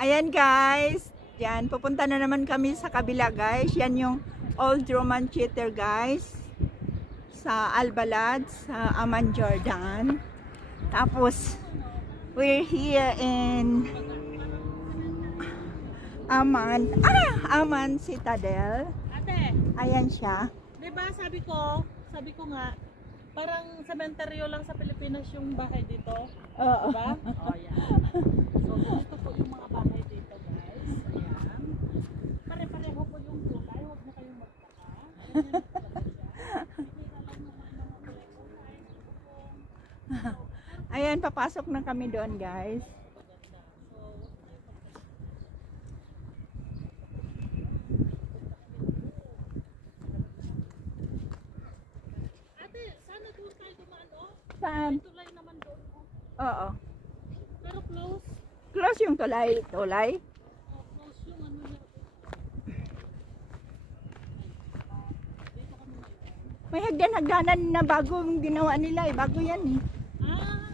Ayan guys, yan, pupunta na naman kami sa kabila guys. Yan yung Old Roman Theater guys, sa Albalad, sa Amman, Jordan. Tapos, we're here in Amman Citadel. Ate, ayan siya. diba sabi ko nga, parang sementeryo lang sa Pilipinas yung bahay dito. Oo. Diba? Oh, yan. So, dito po yung mga bahay dito, guys. Ayan. Pare-pareho po yung kulay. Huwag na kayong magtaka. Ayan, papasok na kami doon guys. Ate, sana doon tayo dumaan, oh. Saan? May tulay naman doon, oh. Oo. Pero close. Close yung tulay. Tulay? Oh, close yung ano niya. Dito kami ngayon. May hagdan-hagdanan na bagong ginawa nila eh. Bago yan eh. Ah,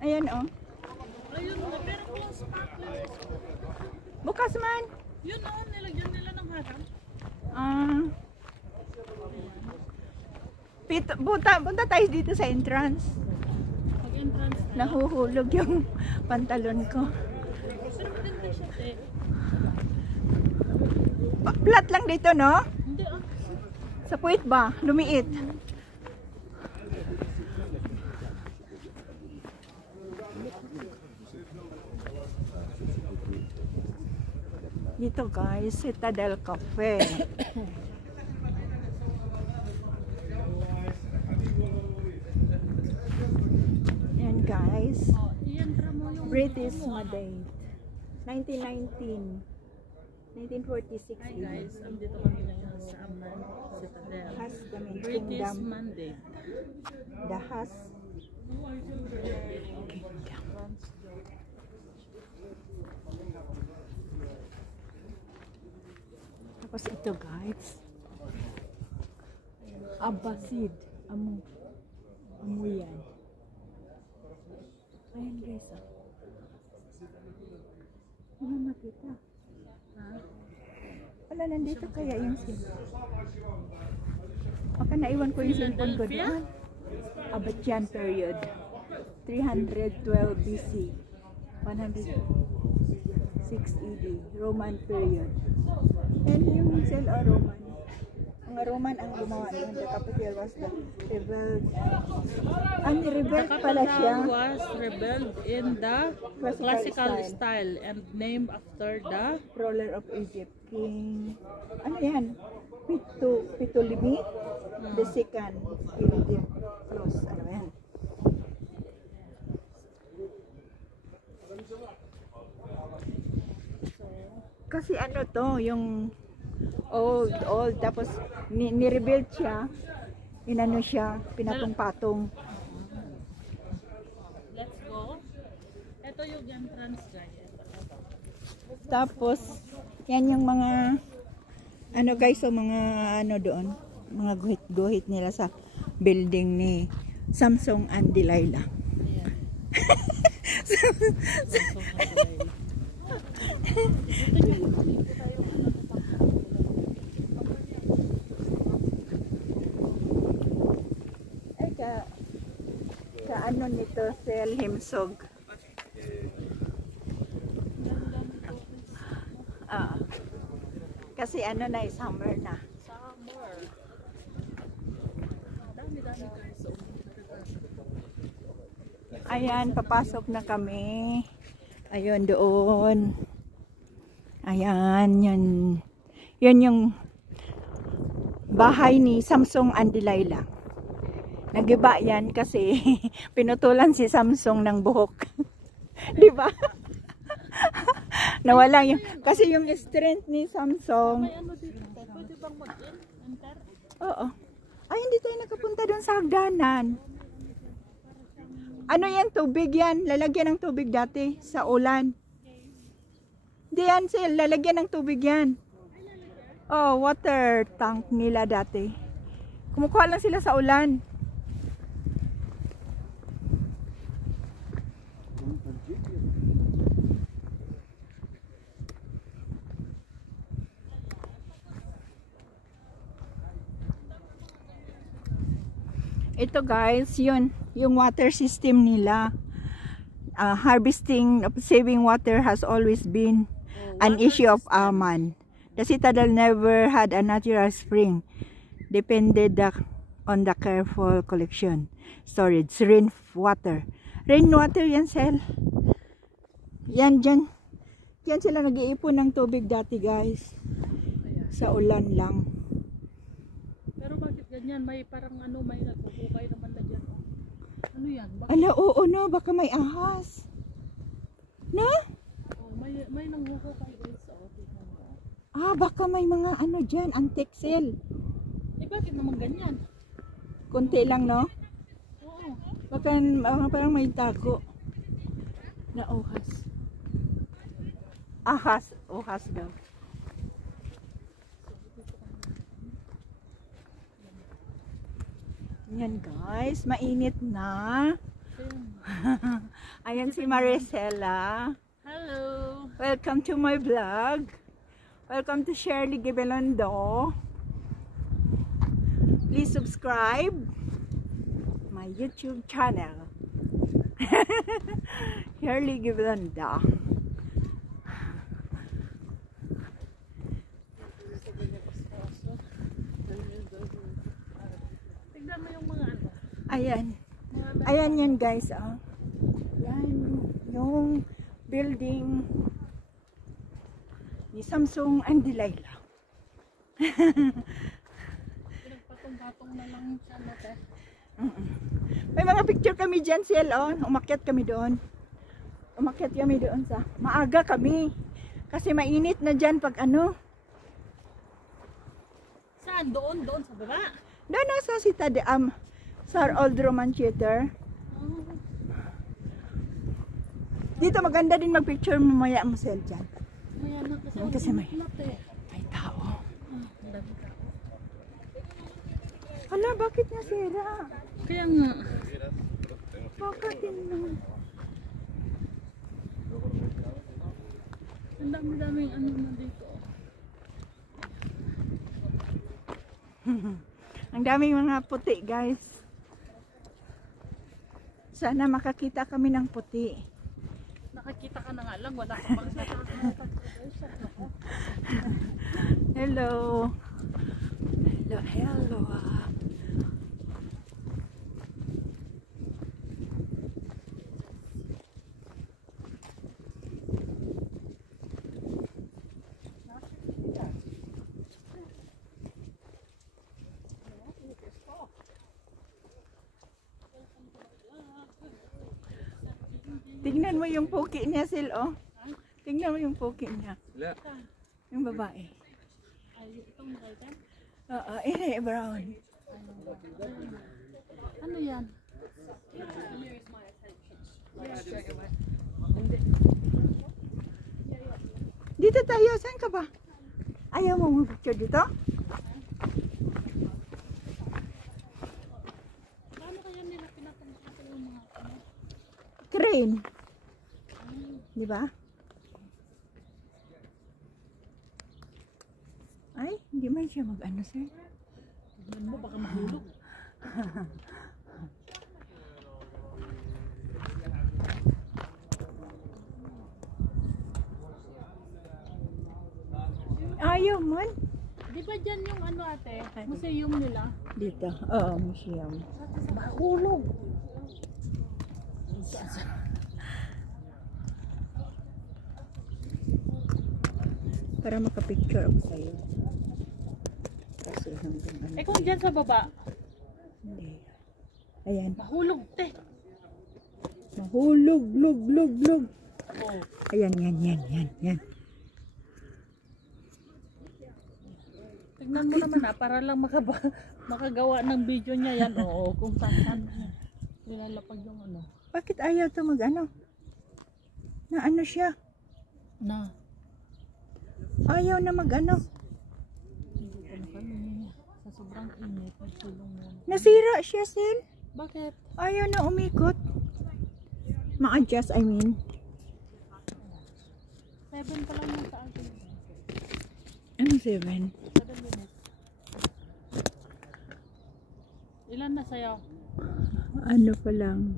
Ayan oh. ayun, pero close pa. Close. Bukas man. Yun, oh, nilagyan nila ng harang. Punta tayo dito sa entrance. Pag-entrance na. Nahuhulog yung pantalon ko. Pero maganda siya, te. Flat lang dito, no? Hindi, ah. Sa puwit ba? Lumiit. Dito guys, Citadel Cafe. Yan guys. Oh, i-entra mo yung British ano, Madeira. 1919. 1946. Hi guys, andito kami ngayon sa Amman Citadel. Has the main British kingdom. Monday. The Has. Tapos ito guys. Abbasid. Amuyan. Ayan guys. Ano makita? Ha? Wala, nandito kaya yung cellphone. Baka naiwan ko yung cellphone ko doon. Abatian period. 312 BC. 106 AD. Roman period. And yung cell o Roman. Mga Roman ang gumawa yun. The capital was the rebelled. Rebuilt pala siya. The capital was rebuilt in the classical style and named after the Ruler of Egypt. King. Ano yan? Ptolemy? The second. Philip Close. Ano yan? Kasi ano to, yung old, tapos ni-rebuild siya, inano siya, pinatong-patong. let's go. Ito yung entrance guys. Tapos, yan yung mga, ano guys, so mga ano doon, mga guhit-guhit nila sa building ni Samsung and Delilah. Ayan. Ay, ka ano nito, Sel Himsog. Kasi ano na, summer na. Summer. Dami-dami guys. Ayan, papasok na kami. Ayun, doon. Ayan, yun. Yun yung bahay ni Samsung and Delilah. Nagiba yan kasi pinutulan si Samsung ng buhok. Di ba? Nawala yung, kasi yung strength ni Samsung. May ano dito? Pwede bang mag-in? Enter? Oo. Ay, hindi tayo nakapunta doon sa hagdanan. Ano yan? Tubig yan. Lalagyan ng tubig dati sa ulan. Hindi yan, Sil. Lalagyan ng tubig yan. Oh, water tank nila dati. Kumukuha lang sila sa ulan. Ito guys, yun, yung water system nila. Harvesting, saving water has always been an issue of Aman. The Citadel never had a natural spring. Depended on the careful collection, storage, rainwater. Rainwater yan, Sel. Yan dyan. Yan sila nag-iipon ng tubig dati guys. Sa ulan lang. Pero bakit ganyan? May parang ano, may nagpupukay naman na dyan. Ano yan? Bakit? Ala, oo no, baka may ahas. No? Oh, may nanghukukay guys. Oh, tingnan mo. Baka may mga ano dyan, antique sale. Eh, bakit naman ganyan? Konti lang, no? Oo. Baka parang may tago. Na ahas. Ahas daw. Yan guys, mainit na. Ayan si Maricela. Hello. Welcome to my vlog. Welcome to Shirley Gibelondo. Please subscribe my YouTube channel. Shirley Gibelondo. Tignan mo yung mga ano. Ayan. Ayan yan guys. Yan yung building ni Samsung and Delilah. Pinagpatong-patong na lang siya, no, te? May mga picture kami dyan, Sel. Umakyat kami doon. Umakyat kami doon sa... Maaga kami. Kasi mainit na dyan pag ano. Saan? Doon sa baba? Doon na sa Citadel, sa Old Roman Theater. Oh. Dito maganda din mag-picture mamaya mo, Sel, dyan. Maya na Kasi may tao. Ang dami tao. Hala, bakit niya sira? Kaya nga. Bakit yun? Ang dami-daming ano na dito. Ang daming mga puti, guys. Sana makakita kami ng puti. Nakakita ka na nga lang, wala ka pang Hello. Hello. Tignan mo yung puki niya, Sil, oh. Tignan mo yung puki niya. Yung babae. Ay, itong golden? Oo, brown. Ano yan? Dito tayo, saan ka ba? Ayaw mo mag-picture dito? Paano kaya nila pinapangkita yung mga ano? Crane. Di ba? Ay, hindi man siya mag-ano, sir. Tignan mo, baka mahulog. Ayaw man. Di ba dyan yung ano, ate? Museum nila? Dito. Oo, museum. Mahulog. Para makapicture ako sa'yo. Kasi hanggang ano. Eh kung dyan sa baba, Hindi. Ayan. mahulog, te. Mahulog, lug. Oh. Ayan, yan. Tignan mo naman para lang makagawa ng video niya yan. Oo, kung saan nilalapag yung ano. Bakit ayaw to mag-ano? Na ano siya? Na. Ayaw na mag-ano? Hindi ko na kami. Sa sobrang init, nagsulong muna. Nasira siya, Sil. Bakit? Ayaw na umikot. Ma-adjust, I mean. 7 pa lang yung sa akin. Ano 7? 7 minutes. Ilan na sa'yo? Ano pa lang.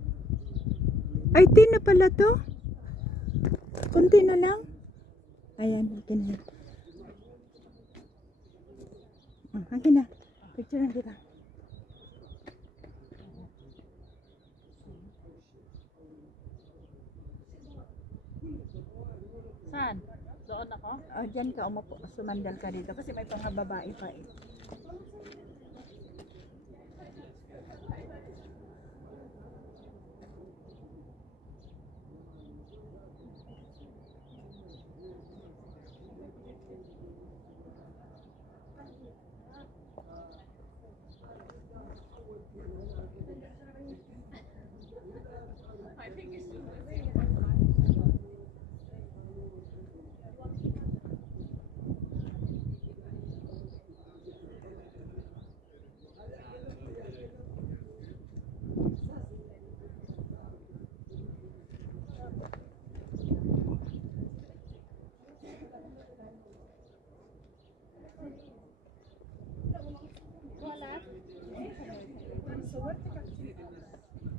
Ay, 10 na pala to. Kunti na lang. Ayan, akin na. Akin na. Picture na kita. Saan? Doon ako? Oh, dyan ka umupo. Sumandal ka dito kasi may pang babae pa eh.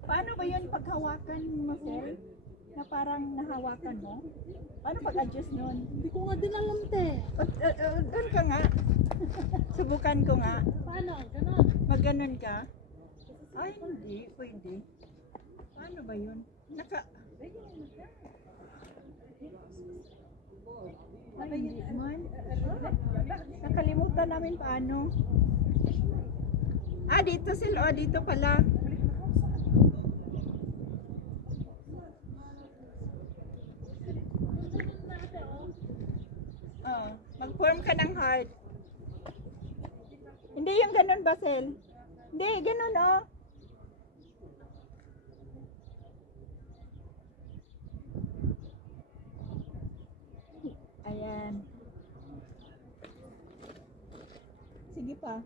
Paano ba yun paghawakan mo, sir? Na parang nahawakan mo? Paano pag-adjust nun? Hindi ko nga din alam, te. Doon ka nga. Subukan ko nga. Paano? Ganon. Magganon ka? Ay, hindi. Pwede. Paano ba yun? Ay, hindi man. Nakalimutan namin paano. Ah, dito sila. Oh, dito pala. Oh, mag-form ka ng heart. Hindi yung ganun, Basel. Hindi, ganun, oh. Ayan. Sige pa.